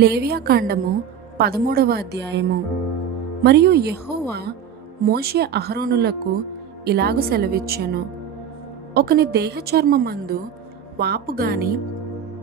లేవియాకాండము 13వ అధ్యాయము. మరియు యెహోవా మోషే అహరోనులకు ఇలాగు సెలవిచ్చెను, ఒకని దేహచర్మమందు వాపు గాని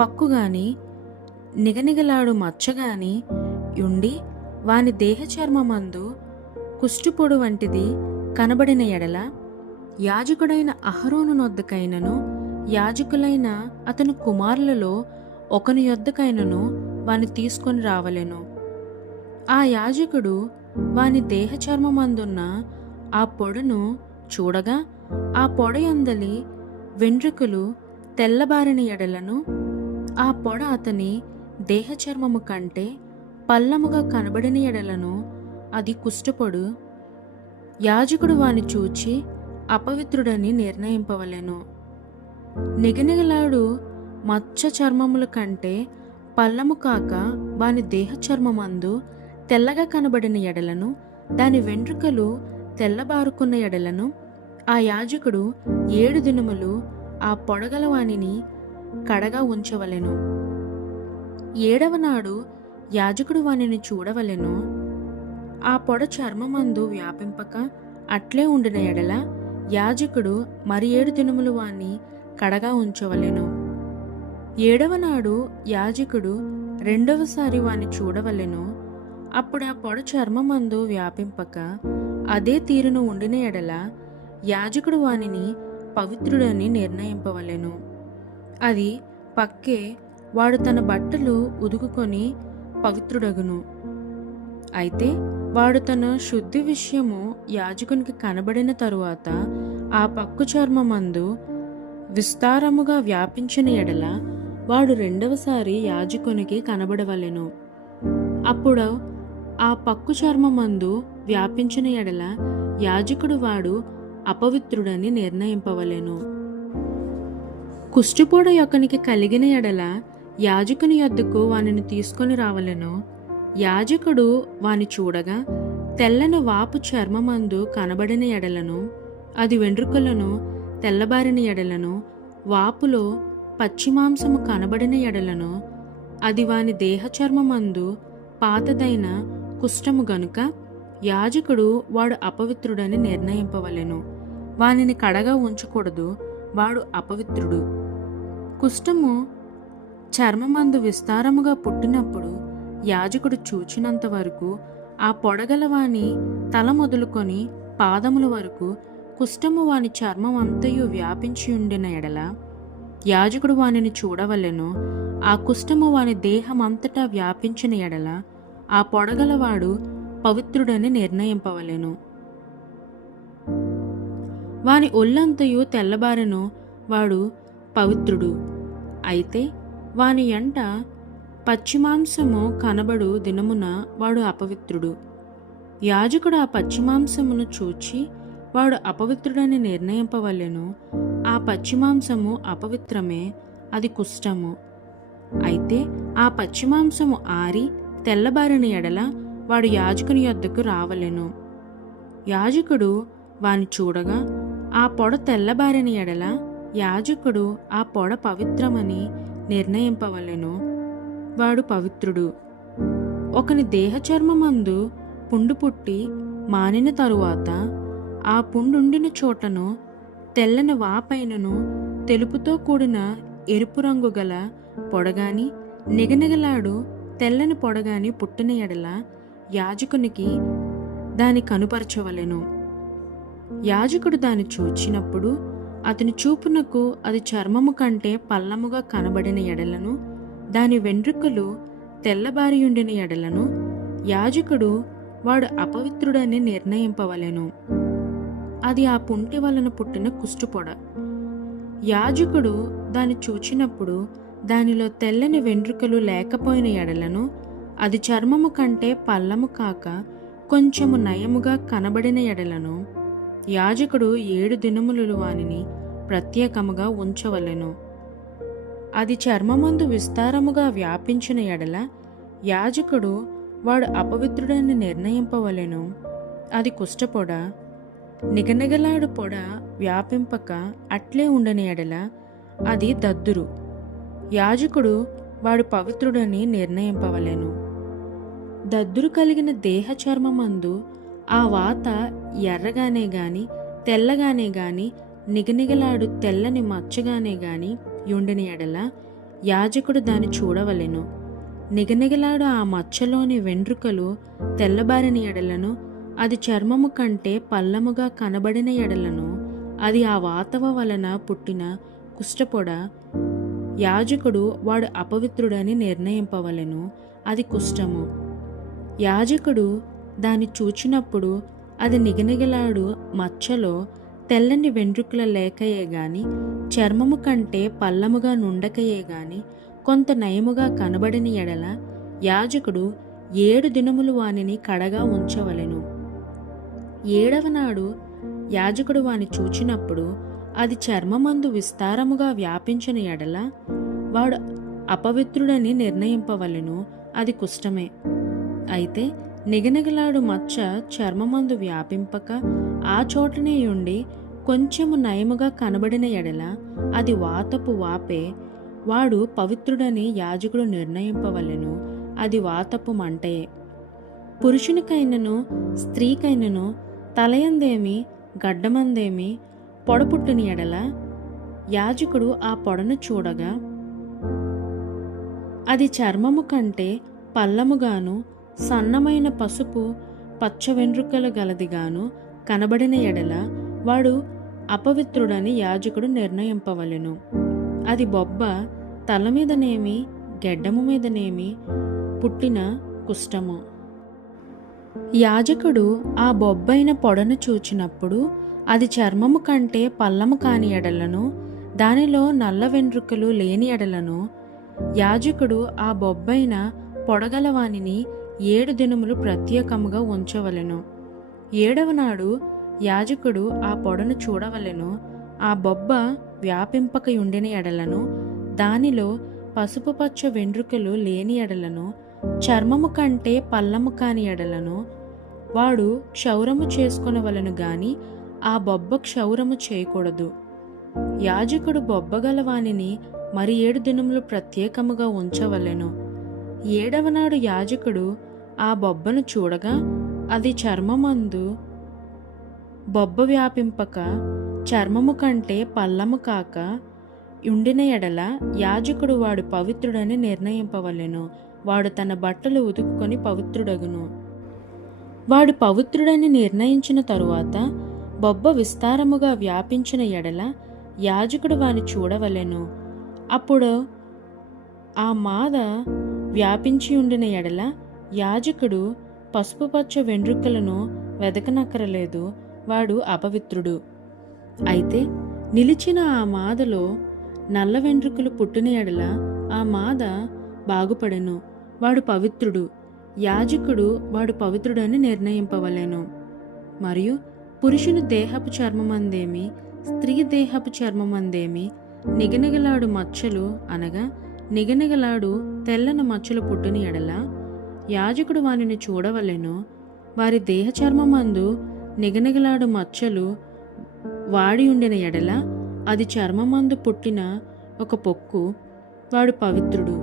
పక్కు గాని నిగనిగలాడు మచ్చ గాని యుండి వాని దేహచర్మమందు కుష్టుపొడు వంటిది కనబడిన ఎడల యాజకుడైన అహరోను నొద్దకైనను యాజకులైన అతని కుమారులలో ఒకని యొద్దకైనను వాని తీసుకొని రావలెను. ఆ యాజకుడు వాని దేహచర్మమందున్న ఆ పొడను చూడగా ఆ పొడ యందలి వెంట్రుకలు తెల్లబారిన ఎడలను ఆ పొడ అతని దేహచర్మము కంటే పల్లముగా కనబడిన ఎడలను అది కుష్టుపొడు. యాజకుడు వాని చూచి అపవిత్రుడని నిర్ణయింపవలెను. నిగనిగలాడు మచ్చ చర్మముల కంటే పల్లము కాక వాని దేహచర్మమందు తెల్లగా కనబడిన ఎడలను దాని వెంట్రుకలు తెల్లబారుకున్న ఎడలను ఆ యాజకుడు 7 దినములు ఆ పొడగల వానిని కడగా ఉంచవలెను. 7వ నాడు యాజకుడు వానిని చూడవలెను. ఆ పొడ చర్మమందు వ్యాపింపక అట్లే ఉండిన ఎడల యాజకుడు మరి 7 దినములు వాణ్ణి కడగా ఉంచవలెను. 7వ నాడు యాజకుడు రెండవసారి వాని చూడవలెను. అప్పుడు ఆ పొడ చర్మమందు వ్యాపింపక అదే తీరును ఉండిన ఎడల యాజకుడు వానిని పవిత్రుడని నిర్ణయింపవలెను. అది పక్కే వాడు తన బట్టలు ఉదుకుకొని పవిత్రుడగును. అయితే వాడు తన శుద్ధి విషయము యాజకునికి కనబడిన తరువాత ఆ పక్కు చర్మమందు విస్తారముగా వ్యాపించిన ఎడల వాడు రెండవసారి యాజకునికి కనబడవలెను. అప్పుడు ఆ పక్కు చర్మమందు వ్యాపించిన ఎడల యాజకుడు వాడు అపవిత్రుడని నిర్ణయింపవలెను. కుష్టుపొడ యొక్కనికి కలిగిన ఎడల యాజకుని యొద్దకు వానిని తీసుకొని రావలెను. యాజకుడు వాని చూడగా తెల్లని వాపు చర్మమందు కనబడిన ఎడలను అది వెంట్రుకలను తెల్లబారిన ఎడలను వాపులో పచ్చిమాంసము కనబడిన ఎడలను అది వాని దేహచర్మమందు పాతదైన కుష్ఠము గనుక యాజకుడు వాడు అపవిత్రుడని నిర్ణయింపవలెను. వానిని కడగా ఉంచకూడదు, వాడు అపవిత్రుడు. కుష్ఠము చర్మమందు విస్తారముగా పుట్టినప్పుడు యాజకుడు చూచినంత వరకు ఆ పొడగల వాని తల మొదలుకొని పాదముల వరకు కుష్ఠము వాని చర్మం అంతయు వ్యాపించి ఉండిన ఎడల యాజకుడు వానిని చూడవలెను. ఆ కుష్ఠము వాని దేహమంతటా వ్యాపించిన ఎడల ఆ పొడగలవాడు పవిత్రుడని నిర్ణయింపవలెను. వాని ఒళ్ళంతయు తెల్లబారెను, వాడు పవిత్రుడు. అయితే వాని ఎంట పచ్చిమాంసము కనబడు దినమున వాడు అపవిత్రుడు. యాజకుడు ఆ పచ్చిమాంసమును చూచి వాడు అపవిత్రుడని నిర్ణయింపవలెను. ఆ పచ్చిమాంసము అపవిత్రమే, అది కుష్ఠము. అయితే ఆ పచ్చిమాంసము ఆరి తెల్లబారిన ఎడల వాడు యాజకుని యొద్దకు రావలెను. యాజకుడు వాని చూడగా ఆ పొడ తెల్లబారిన ఎడల యాజకుడు ఆ పొడ పవిత్రమని నిర్ణయింపవలెను. వాడు పవిత్రుడు. ఒకని దేహచర్మమందు పుండు పుట్టి మానిన తరువాత ఆ పుండుండిన చోటను తెల్లని వాపైనను తెలుపుతో కూడిన ఎరుపు రంగు గల పొడగాని నిగనిగలాడు తెల్లని పొడగాని పుట్టిన ఎడల యాజకునికి దాని కనుపరచవలెను. యాజకుడు దాని చూచినప్పుడు అతని చూపునకు అది చర్మము కంటే పల్లముగా కనబడిన ఎడలను దాని వెంట్రుకలు తెల్లబారియుండిన ఎడలను యాజకుడు వాడు అపవిత్రుడని నిర్ణయింపవలెను. అది ఆ పుంటి వలన పుట్టిన కుష్టుపొడ. యాజకుడు దాన్ని చూచినప్పుడు దానిలో తెల్లని వెంట్రుకలు లేకపోయిన ఎడలను అది చర్మము కంటే పల్లము కాక కొంచెము నయముగా కనబడిన ఎడలను యాజకుడు 7 దినములు వానిని ప్రత్యేకముగా ఉంచవలెను. అది చర్మమందు విస్తారముగా వ్యాపించిన ఎడల యాజకుడు వాడు అపవిత్రుడని నిర్ణయింపవలెను. అది కుష్ఠపొడ. నిగనిగలాడు పొడ వ్యాపింపక అట్లే ఉండని ఎడల అది దద్దురు. యాజకుడు వాడు పవిత్రుడని నిర్ణయింపవలెను. దద్దురు కలిగిన దేహ చర్మమందు ఆ వాత ఎర్రగానే గాని తెల్లగానే గాని నిగనిగలాడు తెల్లని మచ్చగానే గాని యుండిన ఎడల యాజకుడు దాన్ని చూడవలెను. నిగనిగలాడు ఆ మచ్చలోని వెంట్రుకలు తెల్లబారిన ఎడలను, అది చర్మము కంటే పల్లముగా కనబడిన ఎడలను, అది ఆ వాతవ వలన పుట్టిన కుష్ఠపొడ, యాజకుడు వాడు అపవిత్రుడని నిర్ణయింపవలెను. అది కుష్ఠము. యాజకుడు దాన్ని చూచినప్పుడు అది నిగనిగలాడు మచ్చలో తెల్లని వెంట్రుకల లేకయే గాని చర్మము కంటే పల్లముగా నుండకయే గాని కొంత నయముగా కనబడిన ఎడల యాజకుడు 7 దినములు వానిని కడగా ఉంచవలెను. 7వ నాడు యాజకుడు వాని చూచినప్పుడు అది చర్మమందు విస్తారముగా వ్యాపించిన ఎడల వాడు అపవిత్రుడని నిర్ణయింపవలెను. అది కుష్ఠమే. అయితే నిగనిగలాడు మచ్చ చర్మమందు వ్యాపింపక ఆ చోటనే ఉండి కొంచెము నయముగా కనబడిన ఎడల అది వాతపు వాపే. వాడు పవిత్రుడని యాజకుడు నిర్ణయింపవలెను. అది వాతపు మంటయే. పురుషునికైనను స్త్రీకైనను తలయందేమి గడ్డమందేమి పొడపుట్టిన ఎడల యాజకుడు ఆ పొడను చూడగా అది చర్మము కంటే పల్లముగాను సన్నమైన పసుపు పచ్చ వెంట్రుకలు గలదిగాను కనబడిన ఎడల వాడు అపవిత్రుడని యాజకుడు నిర్ణయింపవలెను. అది బొబ్బ తల మీదనేమి గెడ్డము మీదనేమి పుట్టిన కుష్ఠము. యాజకుడు ఆ బొబ్బైన పొడను చూచినప్పుడు అది చర్మము కంటే పల్లము కాని ఎడలను, దానిలో నల్ల వెంట్రుకలు లేని ఎడలను యాజకుడు ఆ బొబ్బైన పొడగలవానిని 7 దినములు ప్రత్యేకముగా ఉంచవలెను. 7వ నాడు యాజకుడు ఆ పొడను చూడవలెను. ఆ బొబ్బ వ్యాపింపకయుండిన ఎడలను, దానిలో పసుపు పచ్చ వెంట్రుకలు లేని ఎడలను, చర్మము కంటే పల్లము కాని ఎడలను వాడు క్షౌరము చేసుకొనవలెను గాని ఆ బొబ్బ క్షౌరము చేయకూడదు. యాజకుడు బొబ్బగలవానిని మరి 7 దినములు ప్రత్యేకముగా ఉంచవలెను. 7వ నాడు యాజకుడు ఆ బొబ్బను చూడగా అది చర్మమందు బొబ్బ వ్యాపింపక చర్మము కంటే పల్లము కాక ఉండిన ఎడల యాజకుడు వాడు పవిత్రుడని నిర్ణయింపవలెను. వాడు తన బట్టలు ఉతుకుకొని పవిత్రుడగును. వాడు పవిత్రుడని నిర్ణయించిన తరువాత బొబ్బ విస్తారముగా వ్యాపించిన ఎడల యాజకుడు వాని చూడవలెను. అప్పుడు ఆ మాద వ్యాపించి ఉండిన ఎడల యాజకుడు పసుపు పచ్చ వెంట్రుకలను వెదకనక్కరలేదు. వాడు అపవిత్రుడు. అయితే నిలిచిన ఆ మాదలో నల్ల వెంట్రుకలు పుట్టిన ఎడల ఆ మాద బాగుపడెను. వాడు పవిత్రుడు. యాజకుడు వాడు పవిత్రుడని నిర్ణయింపవలెను. మరియు పురుషుని దేహపు చర్మమందేమి స్త్రీ దేహపు చర్మమందేమి నిగనిగలాడు మచ్చలు అనగా నిగనిగలాడు తెల్లని మచ్చలు పుట్టిన ఎడల యాజకుడు వానిని చూడవలెను. వారి దేహ చర్మమందు నిగనిగలాడు మచ్చలు వాడి ఉండిన ఎడల అది చర్మమందు పుట్టిన ఒక పొక్కు. వాడు పవిత్రుడు.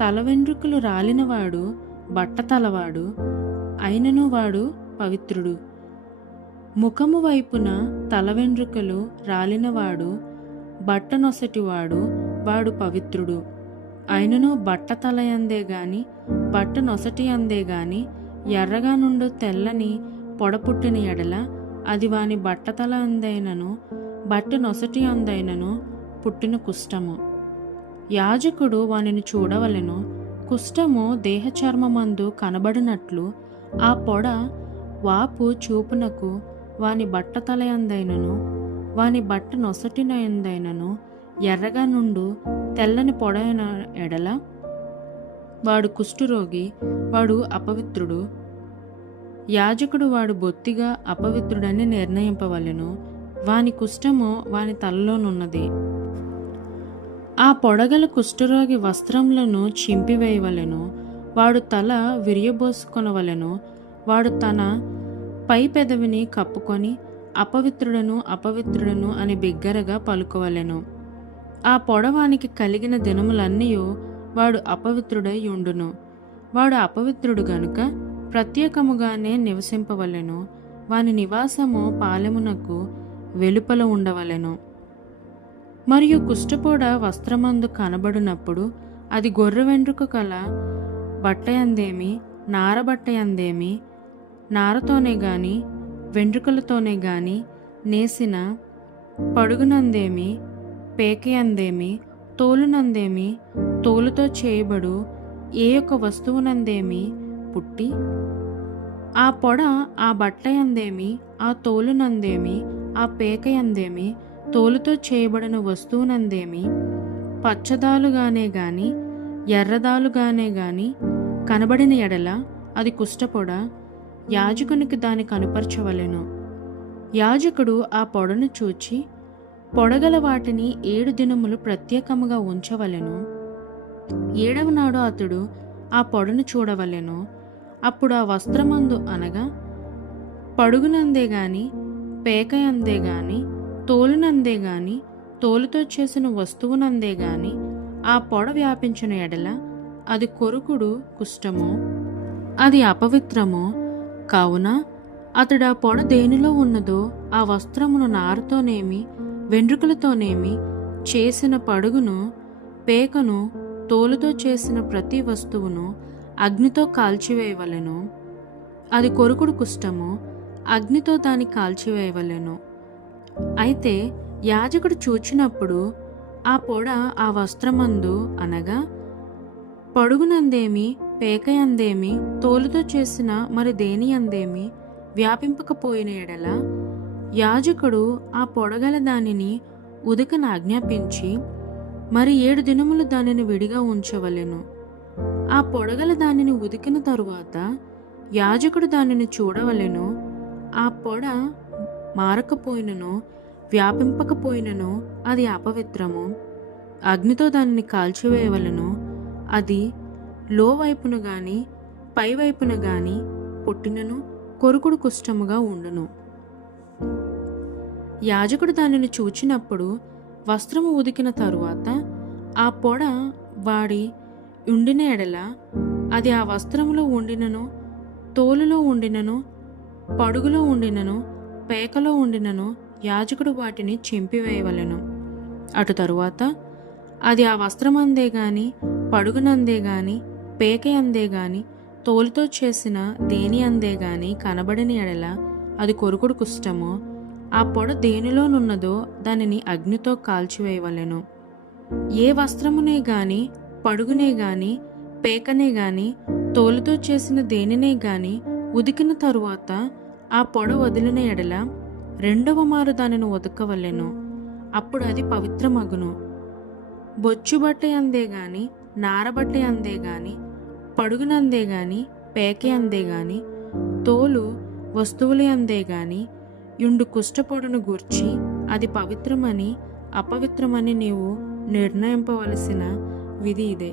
తల వెంట్రుకలు రాలినవాడు బట్ట తలవాడు అయినను వాడు పవిత్రుడు. ముఖము వైపున తల వెంట్రుకలు రాలినవాడు బట్ట నొసటివాడు వాడు పవిత్రుడు. అయినను బట్ట తలయందే గాని బట్ట నొసటి అందే గాని ఎర్రగా నుండు తెల్లని పొడపుట్టిన ఎడల అది వాని బట్టతల అందైనను బట్ట నొసటి అందైనను పుట్టిన కుష్ఠము. యాజకుడు వానిని చూడవలెను. కుష్ఠము దేహ చర్మమందు కనబడినట్లు ఆ పొడ వాపు చూపునకు వాని బట్టతల అందైనను వాని బట్ట నొసటిన అందైనను ఎర్రగా నుండు తెల్లని పొడైన ఎడల వాడు కుష్ఠరోగి. వాడు అపవిత్రుడు. యాజకుడు వాడు బొత్తిగా అపవిత్రుడని నిర్ణయింపవలెను. వాని కుష్ఠము వాని తలలోనున్నది. ఆ పొడగల కుష్ఠరోగి వస్త్రములను చింపివేయవలెను. వాడు తల విరియబోసుకొనవలెను. వాడు తన పై పెదవిని కప్పుకొని అపవిత్రుడను అపవిత్రుడను అని బిగ్గరగా పలుకోవలెను. ఆ పొడవానికి కలిగిన దినములన్నీ వాడు అపవిత్రుడై ఉండును. వాడు అపవిత్రుడు గనుక ప్రత్యేకముగానే నివసింపవలెను. వాని నివాసము పాలెమునకు వెలుపల ఉండవలెను. మరియు కుష్ఠపోడ వస్త్రమందు కనబడినప్పుడు అది గొర్రె వెంట్రుక కల బట్టయందేమి, నారబట్టయందేమి, నారతోనే గాని వెంట్రుకలతోనే గాని నేసిన పడుగునందేమి, పేకయందేమి, తోలునందేమి, తోలుతో చేయబడు ఏ యొక్క వస్తువునందేమి పుట్టి ఆ పొడ ఆ బట్టయందేమి, ఆ తోలునందేమి, ఆ పేకయందేమి, తోలుతో చేయబడిన వస్తువునందేమి పచ్చదాలుగానే గాని ఎర్రదాలుగానే గాని కనబడిన ఎడల అది కుష్ఠపొడ, యాజకునికి దాని కనుపరచవలెను. యాజకుడు ఆ పొడను చూచి పొడగల వాటిని 7 దినములు ప్రత్యేకముగా ఉంచవలెను. 7వ నాడు అతడు ఆ పొడను చూడవలెను. అప్పుడు ఆ వస్త్రమందు అనగా పడుగునందే గాని పేకయందే గాని తోలునందే గాని తోలుతో చేసిన వస్తువునందే గాని ఆ పొడ వ్యాపించిన ఎడల అది కొరుకుడు కుష్ఠము, అది అపవిత్రము. కావున అతడు ఆ పొడ దేనిలో ఉన్నదో ఆ వస్త్రమును నారతోనేమి వెంట్రుకలతోనేమి చేసిన పడుగును, పేకను, తోలుతో చేసిన ప్రతి వస్తువును అగ్నితో కాల్చివేయవలెను. అది కొరుకుడు కుష్ఠము, అగ్నితో దాన్ని కాల్చివేయవలెను. అయితే యాజకుడు చూచినప్పుడు ఆ పొడ ఆ వస్త్రమందు అనగా పడుగునందేమి పేకయందేమి తోలుతో చేసిన మరి దేని అందేమి వ్యాపింపకపోయిన ఎడల యాజకుడు ఆ పొడగల దానిని ఉదకన ఆజ్ఞాపించి మరి 7 దినములు దానిని విడిగా ఉంచవలెను. ఆ పొడగల దానిని ఉదికిన తరువాత యాజకుడు దానిని చూడవలెను. ఆ పొడ మారకపోయినను వ్యాపింపకపోయినను అది అపవిత్రము. అగ్నితో దానిని కాల్చివేయవలెను. అది లోవైపున గాని పైవైపున గాని పుట్టినను కొరుకుడు కుష్ఠముగా ఉండును. యాజకుడు దానిని చూచినప్పుడు వస్త్రము ఉదికిన తరువాత ఆ పొడ వాడి ఉండిన ఎడల అది ఆ వస్త్రములో ఉండినను తోలులో ఉండినను పడుగులో ఉండినను పేకలో ఉండినను యాజకుడు వాటిని చింపివేయవలెను. అటు తరువాత అది ఆ వస్త్రమందే గాని పడుగునందే గాని పేకయందే గాని తోలుతో చేసిన దేని అందే గాని కనబడిన ఎడల అది కొరుకుడు కుష్ఠము. ఆ పొడ దేనిలోనున్నదో దానిని అగ్నితో కాల్చివేయవలెను. ఏ వస్త్రమునే గాని పడుగునే గాని పేకనే గాని తోలుతో చేసిన దేనినే గాని ఉదికిన తరువాత ఆ పొడ వదిలిన ఎడల 2వ మారు దానిని ఉదకవలెను. అప్పుడు అది పవిత్రమగును. బొచ్చుబట్ట అందే గాని నారబట్ట అందే గాని పడుగునందే గాని పేకే అందే గాని తోలు వస్తువులే అందే గాని యుండు కుష్ఠపొడను గూర్చి అది పవిత్రమని అపవిత్రమని నీవు నిర్ణయింపవలసిన విధి ఇదే.